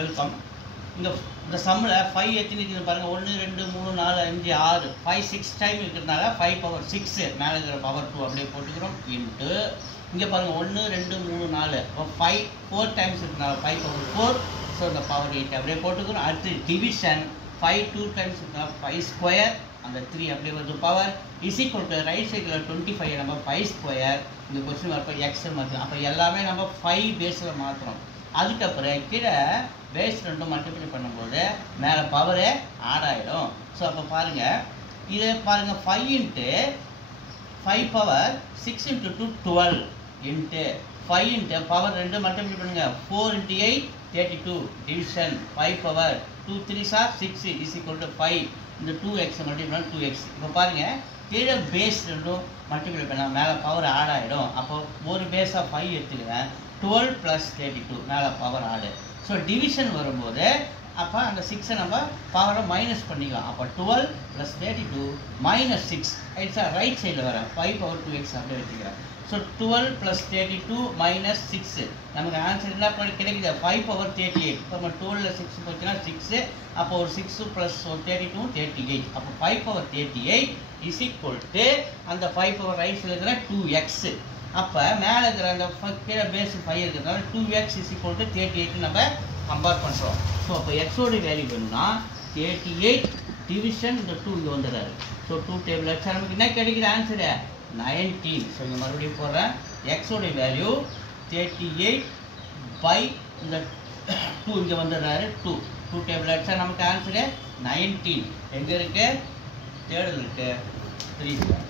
Welcome. இந்த சம்மில் 5 எத்தனை இருக்குது பாருங்கள். 1 2 3 4 5 6 5 6 டைம் இருக்கிறதுனால 5 பவர் 6 மேலே இருக்கிற பவர் 2 அப்படியே போட்டுக்கிறோம். இன்ட்டு இங்கே பாருங்கள் 1 2 3 4 இப்போ 5 4 டைம்ஸ் இருக்கிறதுனால 5 பவர் 4. ஸோ இந்த பவர் 8 அப்படியே போட்டுக்கிறோம். அடுத்து டிவிஷன் 5 2 டைம்ஸ் இருக்கிறதுனால 5 ஸ்கொயர், அந்த 3 அப்படியே வருது power is equal to right சைடில் 25 நம்ம 5 ஸ்கொயர். இந்த கொஸ்டின் வரப்போ எக்ஸ் மாற்றணும். அப்போ எல்லாமே நம்ம 5 பேஸில் மாற்றுறோம். அதுக்கப்புறம் கீழே பேஸ் 2 மல்டிப்ளை பண்ணும்போது மேலே பவரு ஆட் ஆகிடும். ஸோ அப்போ பாருங்கள், இதை பாருங்கள் 5 into 5 power 6 into 2 12 into 5 into power 2 multiply பண்ணுங்கள் 4 into 8 32 division 5 power 2 3s are 6 is equal to 5 இந்த 2x மல்டிப்ளை 2x. இப்போ பாருங்கள் கீழே பேஸ் 2 மல்டிப்ளை பண்ணால் மேலே பவர் ஆட் ஆகிடும். அப்போ ஒரு பேஸாக 5 எடுத்துக்கிறேன். 12 + 32 மேலே பவர் ஆடு. ஸோ டிவிஷன் வரும்போது அப்போ அந்த 6 நம்ம பவரை மைனஸ் பண்ணிக்கலாம். அப்போ 12 + 32 - 6 ஆயிடுச்சா. ரைட் சைடில் வர 5 பவர் 2x அப்படியே வச்சுக்கிறேன். ஸோ 12 + 32 - 6 நமக்கு ஆன்சர் என்ன கிடைக்குது 5 பவர் 38. இப்போ நம்ம 12ல் 6 போச்சுன்னா 6. அப்போ ஒரு 6 + 32 38. அப்போ 5 பவர் 38 இஸ் ஈக்குவல் டு அந்த 5 பவர் ரைட் சைடில் இருக்கிற 2x. அப்போ மேலே இருக்கிற அந்த கீழே பேஸ் 5 இருக்கிறதுனால 2x இஸ் ஈக்குவல் டு 38 நம்ம கம்பேர் பண்ணுறோம். ஸோ அப்போ எக்ஸோட வேல்யூ வேணும்னா 38 டிவிஷன் இந்த 2 இங்கே வந்துடுறாரு. ஸோ 2 டேபிள் வச்சா நமக்கு என்ன கிடைக்கிற ஆன்சரு 19. ஸோ இங்கே மறுபடியும் போடுறேன். எக்ஸோட வேல்யூ 38 பை இந்த 2 இங்கே வந்துடுறாரு 2 டேபிள் வச்சா நமக்கு ஆன்சரு 19. எங்கே இருக்குது? தேர்டில் இருக்குது 3.